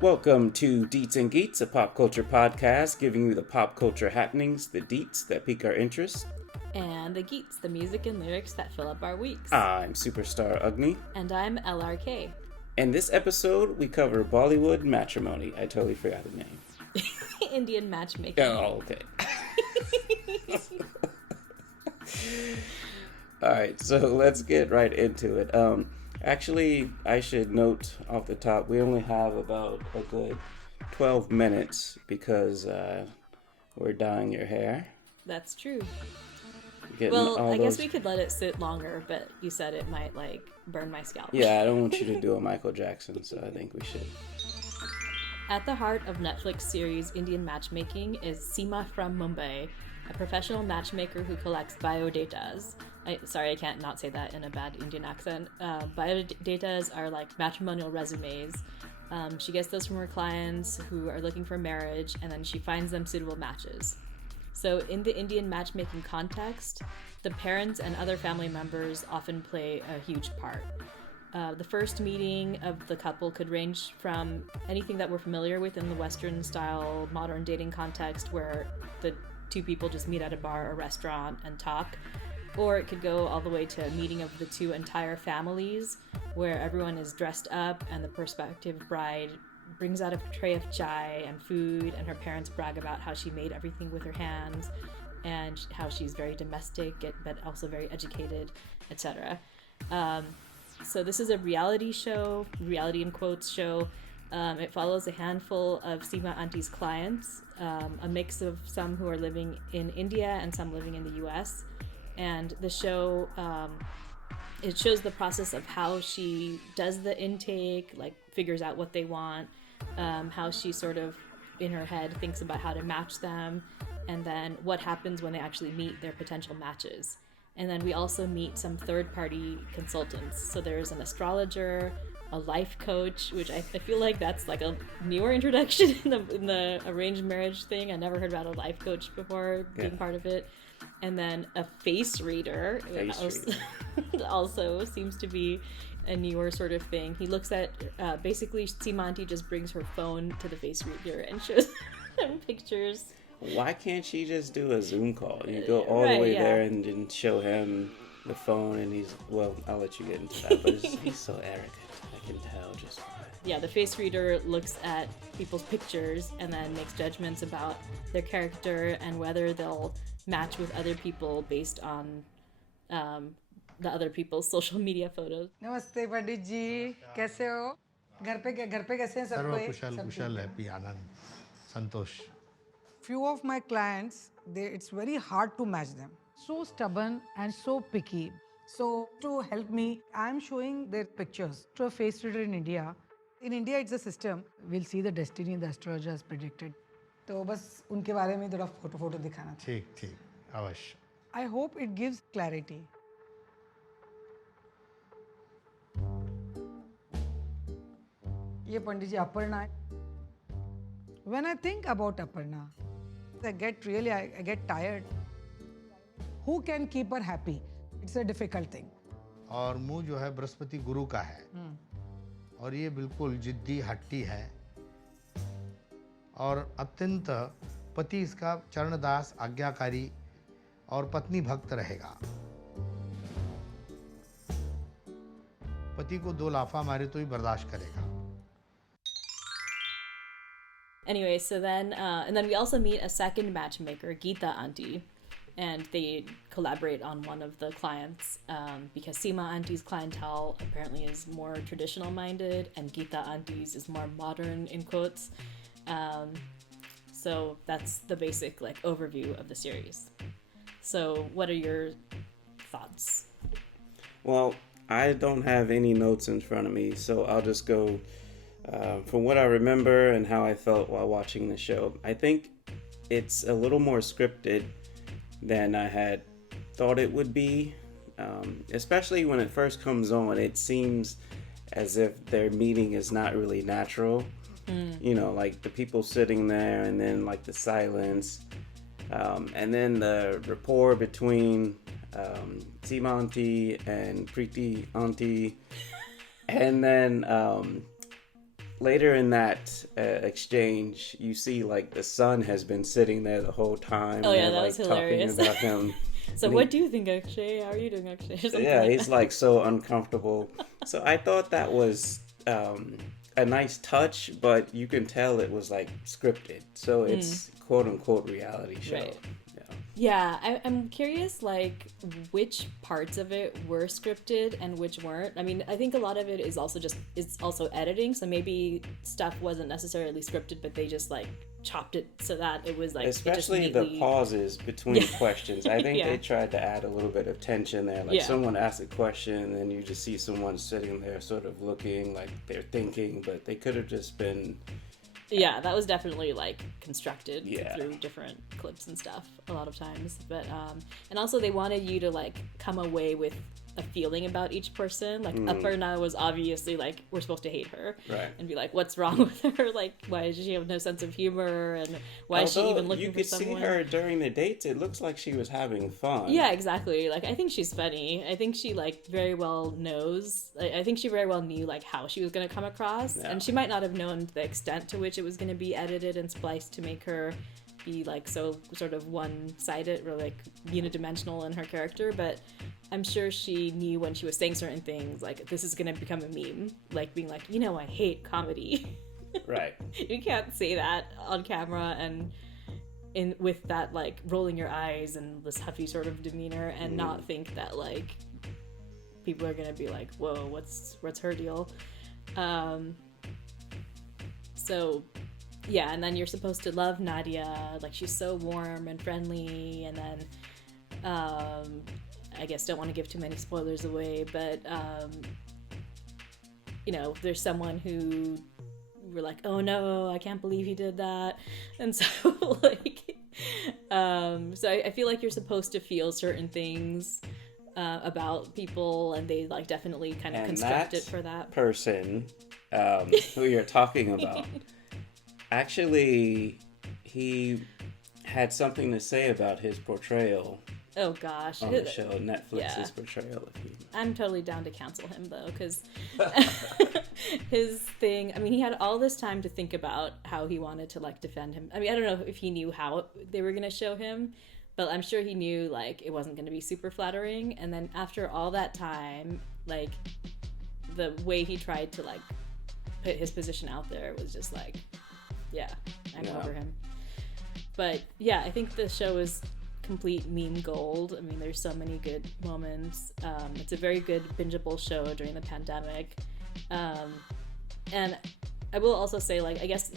Welcome to Deets and Geets, a pop culture podcast giving you the pop culture happenings, the deets that pique our interest. And the Geets, the music and lyrics that fill up our weeks. I'm Star Agni. And I'm LRK. In this episode, we cover Bollywood matrimony. I totally forgot the name. Indian Matchmaking. Oh, okay. Alright, so let's get right into it. Actually, I should note off the top, we only have about a good 12 minutes because we're dyeing your hair. That's true. I guess we could let it sit longer, but you said it might, burn my scalp. Yeah, I don't want you to do a Michael Jackson, so I think we should. At the heart of Netflix series Indian Matchmaking is Seema from Mumbai, a professional matchmaker who collects biodatas. I can't not say that in a bad Indian accent. Biodatas are like matrimonial resumes. She gets those from her clients who are looking for marriage, and then she finds them suitable matches. So in the Indian matchmaking context, the parents and other family members often play a huge part. The first meeting of the couple could range from anything that we're familiar with in the Western-style modern dating context where the two people just meet at a bar or restaurant and talk, or it could go all the way to a meeting of the two entire families where everyone is dressed up and the prospective bride brings out a tray of chai and food, and her parents brag about how she made everything with her hands and how she's very domestic but also very educated, etc. So this is a reality in quotes show. It follows a handful of Seema Auntie's clients, a mix of some who are living in India and some living in the US. And the show, it shows the process of how she does the intake, figures out what they want, how she sort of, in her head, thinks about how to match them, and then what happens when they actually meet their potential matches. And then we also meet some third-party consultants. So there's an astrologer, a life coach, which I feel like that's like a newer introduction in the arranged marriage thing. I never heard about a life coach before being part of it. And then a face reader. Also seems to be a newer sort of thing. He looks at, basically, Seema Auntie just brings her phone to the face reader and shows them pictures. Why can't she just do a Zoom call? You go all the way there and then show him the phone, and I'll let you get into that, but he's so arrogant. I can tell just why. Yeah, the face reader looks at people's pictures and then makes judgments about their character and whether they'll match with other people based on the other people's social media photos. नमस्ते पंडित जी, कैसे हो? घर पे कैसे हैं सब कोई? कुशल हैप्पी आनंद संतोष. Few of my clients, it's very hard to match them. So stubborn and so picky. So to help me, I'm showing their pictures to a face reader in India. In India, it's a system. We'll see the destiny the astrologer has predicted. तो बस उनके बारे में थोड़ा photo दिखाना था. ठीक अवश्य. I hope it gives clarity. ये पंडित जी Aparna है. When I think about Aparna, I get tired. Who can keep her happy? It's a difficult thing. और मुंह जो है बृहस्पति गुरु का है. और ये बिल्कुल जिद्दी हट्टी है. और अत्यंत पति इसका चरणदास आज्ञाकारी और पत्नी भक्त रहेगा. पति को 2 लाफा मारे तो ही बर्दाश्त करेगा. Anyway, so then, and then we also meet a second matchmaker, Geeta Auntie, and they collaborate on one of the clients because Seema Auntie's clientele apparently is more traditional-minded and Geeta Auntie's is more modern, in quotes. So that's the basic overview of the series. So what are your thoughts? Well, I don't have any notes in front of me, so I'll just go from what I remember and how I felt while watching the show. I think it's a little more scripted than I had thought it would be. Especially when it first comes on, it seems as if their meeting is not really natural. You know, the people sitting there and then the silence. And then the rapport between Seema Auntie and Preeti Auntie. And then later in that exchange, you see like the son has been sitting there the whole time. Oh yeah, and that like was hilarious. talking about him. So And what do you think, Akshay? How are you doing, Akshay? Or something yeah, like he's that. like so uncomfortable. So I thought that was a nice touch, but you can tell it was like scripted. So it's quote unquote reality show. Right. Yeah. Yeah, I'm curious, like, which parts of it were scripted and which weren't. I mean, I think a lot of it is also editing, so maybe stuff wasn't necessarily scripted, but they just, like, chopped it so that it was, like, Especially it just the pauses between questions. I think Yeah. they tried to add a little bit of tension there. Like Yeah. someone asks a question and you just see someone sitting there sort of looking like they're thinking, but they could have just been... Yeah, that was definitely, like, constructed Yeah. through different clips and stuff a lot of times. But, and also they wanted you to, like, come away with a feeling about each person. Like, Aparna was obviously, like, we're supposed to hate her. Right. And be like, what's wrong with her? Like, why does she have no sense of humor? And why is she even looking for someone? You could see her during the dates. It looks like she was having fun. Yeah, exactly. Like, I think she's funny. I think she, like, very well knows. I think she very well knew, like, how she was going to come across. Yeah. And she might not have known the extent to which it was going to be edited and spliced to make her be, like, so sort of one-sided or, like, unidimensional in her character. But I'm sure she knew when she was saying certain things, like, this is going to become a meme. Like, being like, you know, I hate comedy. Right. You can't say that on camera and with that, like, rolling your eyes and this huffy sort of demeanor and not think that, like, people are gonna be like, whoa, what's her deal? So yeah, and then you're supposed to love Nadia, like, she's so warm and friendly, and then I guess don't want to give too many spoilers away, but you know, there's someone who we're like, oh no, I can't believe he did that. And so like so I feel like you're supposed to feel certain things about people, and they, like, definitely kind of And construct that it for that person who you're talking about, actually, he had something to say about his portrayal Oh gosh, on the show, Netflix's yeah. portrayal. I'm totally down to cancel him though, because his thing, I mean, he had all this time to think about how he wanted to, like, defend him. I mean, I don't know if he knew how they were going to show him, but I'm sure he knew, like, it wasn't going to be super flattering. And then after all that time, like, the way he tried to, like, put his position out there was just like, yeah, I'm over him. But yeah, I think the show is complete meme gold. I mean, there's so many good moments. It's a very good bingeable show during the pandemic. And I will also say, like, I guess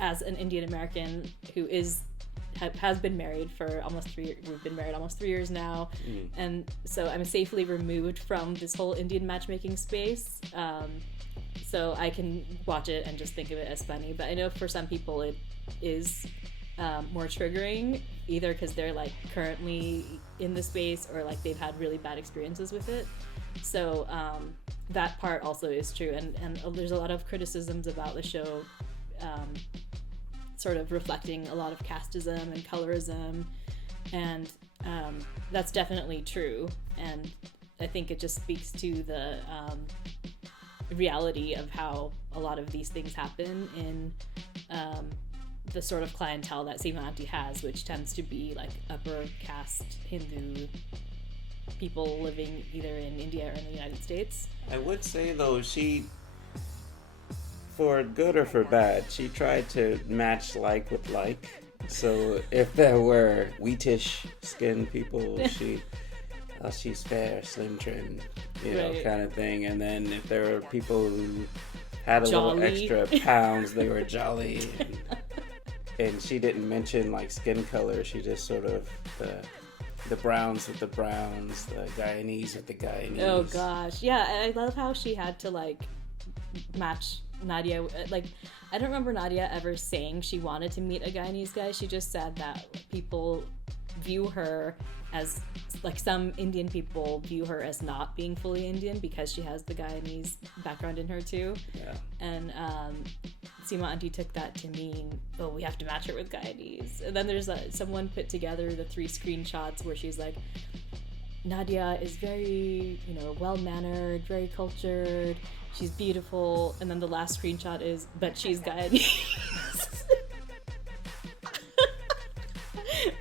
as an Indian American who has been married for almost 3 years, we've been married almost 3 years now, and so I'm safely removed from this whole Indian matchmaking space. So I can watch it and just think of it as funny. But I know for some people it is more triggering, either because they're, like, currently in the space, or, like, they've had really bad experiences with it. So that part also is true, and there's a lot of criticisms about the show sort of reflecting a lot of casteism and colorism, and that's definitely true. And I think it just speaks to the reality of how a lot of these things happen in the sort of clientele that Seema Auntie has, which tends to be, like, upper caste Hindu people living either in India or in the United States. I would say, though, she, for good or for bad, she tried to match like with like. So if there were wheatish skinned people, she's fair, slim trim, you know, kind of thing. And then if there were people who had a Jolly. little extra pounds, they were jolly. And she didn't mention, like, skin color. She just sort of the browns with the browns, the Guyanese with the Guyanese. Oh gosh, yeah. And I love how she had to, like, match Nadia. Like, I don't remember Nadia ever saying she wanted to meet a Guyanese guy. She just said that people view her as, like, some Indian people view her as not being fully Indian because she has the Guyanese background in her too. Yeah. And Seema Auntie took that to mean, oh, we have to match her with Guyanese. And then there's someone put together the 3 screenshots where she's like, Nadia is very, well-mannered, very cultured, she's beautiful, and then the last screenshot is, but she's Guyanese.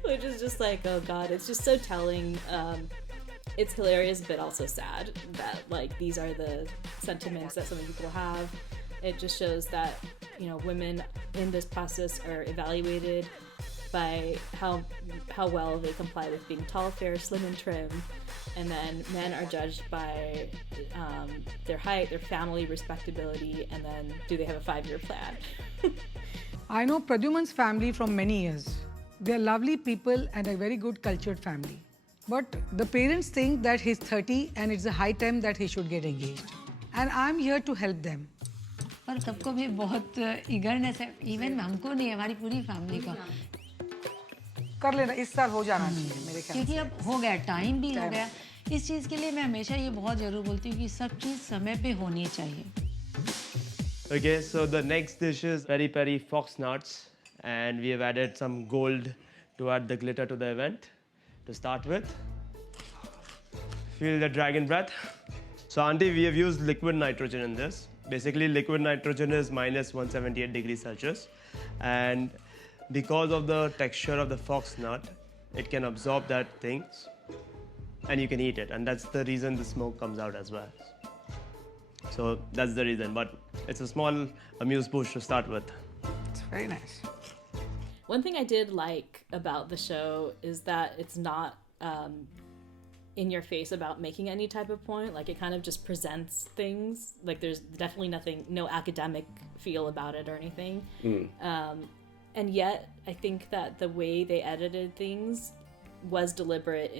Which is just like, oh god, it's just so telling. It's hilarious, but also sad that, like, these are the sentiments that so many people have. It just shows that, women in this process are evaluated by how well they comply with being tall, fair, slim, and trim, and then men are judged by their height, their family respectability, and then do they have a 5-year plan. I know Pradyuman's family from many years. They're lovely people and a very good cultured family. But the parents think that he's 30 and it's a high time that he should get engaged. And I'm here to help them. पर सबको भी बहुत eagerness है, even हमको नहीं, हमारी पूरी family को। कर लेना, इस साल हो जाना चाहिए मेरे ख्याल से। क्योंकि अब हो गया, टाइम भी हो गया। इस चीज़ के लिए मैं हमेशा ये बहुत ज़रूर बोलती हूँ कि सब चीज़ समय पे होनी चाहिए। Okay, so the next dish is Peri-Peri fox nuts, and we have added some gold to add the glitter to the event. To start with, feel the dragon breath. So auntie, we have used liquid nitrogen in this. Basically, liquid nitrogen is minus 178 degrees Celsius, and because of the texture of the fox nut, it can absorb that things, and you can eat it, and that's the reason the smoke comes out as well. So that's the reason, but it's a small amuse-bouche to start with. It's very nice. One thing I did like about the show is that it's not in your face about making any type of point. Like, it kind of just presents things. Like, there's definitely no academic feel about it or anything. And yet, I think that the way they edited things was deliberate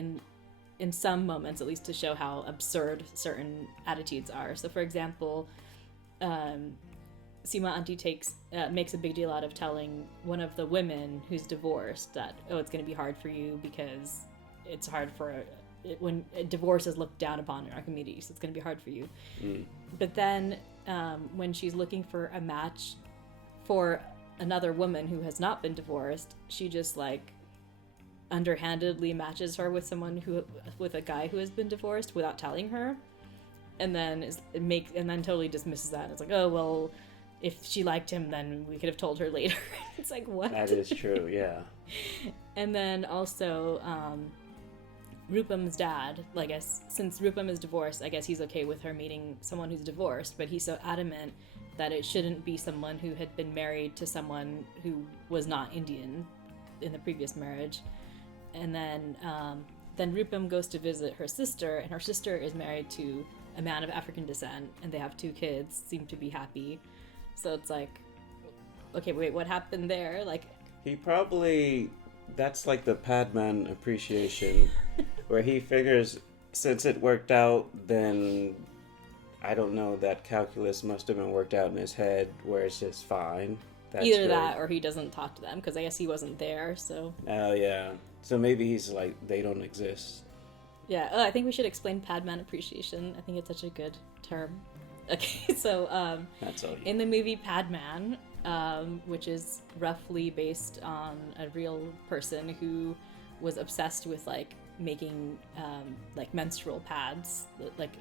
in some moments, at least, to show how absurd certain attitudes are. So, for example, Seema Auntie makes a big deal out of telling one of the women who's divorced that, oh, it's going to be hard for you because it's hard when divorce is looked down upon in our community, so it's going to be hard for you. But then when she's looking for a match for another woman who has not been divorced, she just like underhandedly matches her with with a guy who has been divorced without telling her, and then totally dismisses that. It's like, oh well, if she liked him, then we could have told her later. It's like, what? That is true, yeah. And then also, Rupam's dad, I guess, since Rupam is divorced, I guess he's okay with her meeting someone who's divorced, but he's so adamant that it shouldn't be someone who had been married to someone who was not Indian in the previous marriage. And then Rupam goes to visit her sister, and her sister is married to a man of African descent, and they have 2 kids, seem to be happy. So it's like, okay, wait, what happened there? Like, He probably, that's like the Padman appreciation, where he figures since it worked out, then I don't know, that calculus must have been worked out in his head where it's just fine. That's either great. that or he doesn't talk to them, because I guess he wasn't there, so. Oh, yeah. So maybe he's like, they don't exist. Yeah, I think we should explain Padman appreciation. I think it's such a good term. Okay, so That's all. in the movie Padman, which is roughly based on a real person who was obsessed with like making like menstrual pads, like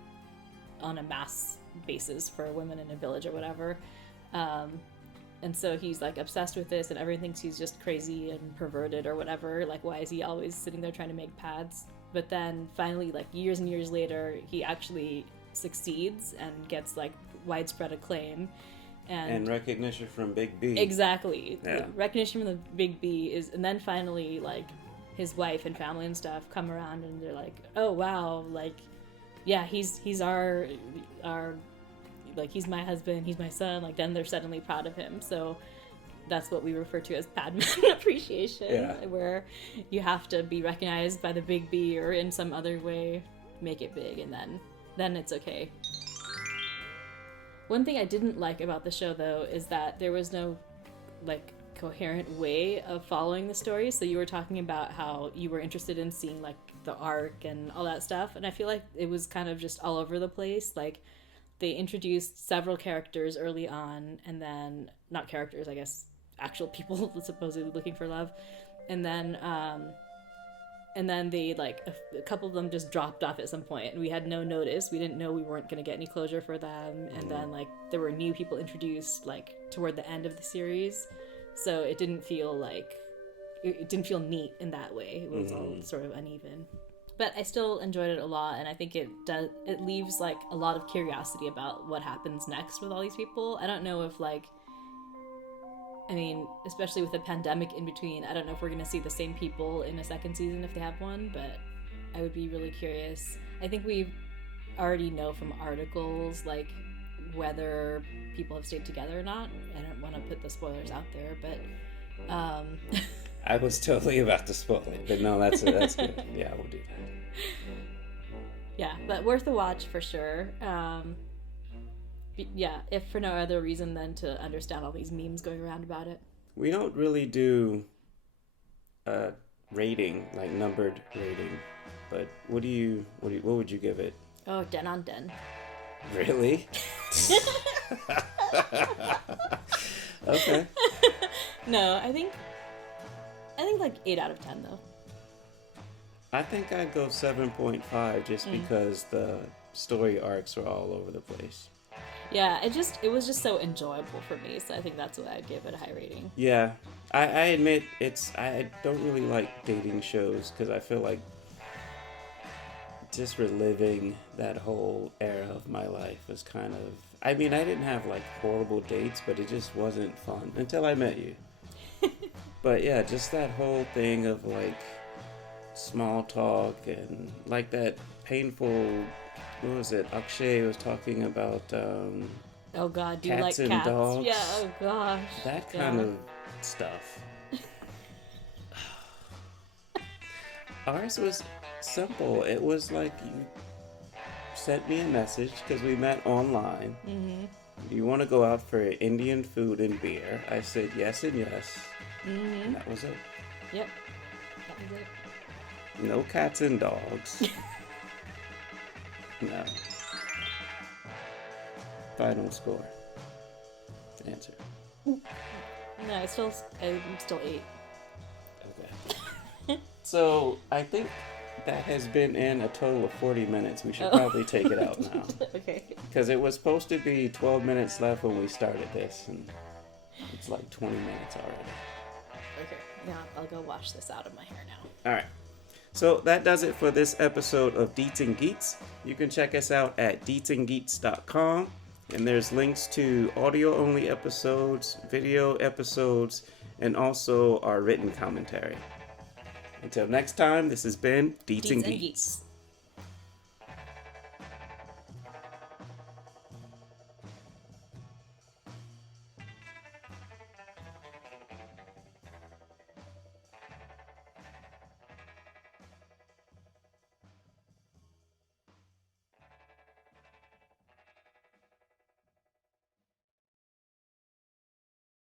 on a mass basis for women in a village or whatever. And so he's like obsessed with this, and everyone thinks he's just crazy and perverted or whatever. Like, why is he always sitting there trying to make pads? But then finally, like years and years later, he actually succeeds and gets like widespread acclaim and recognition from Big B. Exactly. Yeah. The recognition from the Big B is, and then finally like his wife and family and stuff come around and they're like, oh wow, like yeah, he's our like, he's my husband, he's my son. Like, then they're suddenly proud of him. So that's what we refer to as Padman appreciation, Yeah. where you have to be recognized by the Big B or in some other way make it big, and then it's okay. One thing I didn't like about the show, though, is that there was no like coherent way of following the story. So you were talking about how you were interested in seeing like the arc and all that stuff, and I feel like it was kind of just all over the place. Like, they introduced several characters early on, and then not characters, I guess, actual people supposedly looking for love, and then and then they like a couple of them just dropped off at some point, and we had no notice. We didn't know we weren't going to get any closure for them, and then like there were new people introduced like toward the end of the series, so it didn't feel neat in that way. It was all sort of uneven, but I still enjoyed it a lot, and I think it leaves like a lot of curiosity about what happens next with all these people. I don't know if like, I mean, especially with a pandemic in between, I don't know if we're going to see the same people in a second season if they have one, but I would be really curious. I think we already know from articles, like, whether people have stayed together or not. I don't want to put the spoilers out there, but... I was totally about to spoil it, but no, that's good. Yeah, we'll do that. Yeah, but worth a watch for sure. Yeah, if for no other reason than to understand all these memes going around about it. We don't really do rating, like numbered rating, but what would you give it? Oh, 10 on 10. Really? Okay. No, I think like 8 out of 10 though. I think I'd go 7.5 just because the story arcs were all over the place. Yeah, it was just so enjoyable for me, so I think that's why I'd give it a high rating. Yeah, I admit I don't really like dating shows because I feel like just reliving that whole era of my life was kind of, I mean, I didn't have like horrible dates, but it just wasn't fun until I met you. But yeah, just that whole thing of like small talk and like that painful, what was it? Akshay was talking about oh god, do you cats like and cats? dogs. Yeah, oh gosh. That kind of stuff. Ours was simple. It was like you sent me a message because we met online. Mm-hmm. You want to go out for Indian food and beer? I said yes and yes. Mm-hmm. And that was it. Yep, that was it. No cats and dogs. No. Final score. Answer. No, I'm still 8. Okay. So I think that has been in a total of 40 minutes. We should probably take it out now. Okay. Because it was supposed to be 12 minutes left when we started this, and it's like 20 minutes already. Okay. Yeah, I'll go wash this out of my hair now. All right. So that does it for this episode of Deets and Geets. You can check us out at deetsandgeets.com, and there's links to audio-only episodes, video episodes, and also our written commentary. Until next time, this has been Deets and Geets.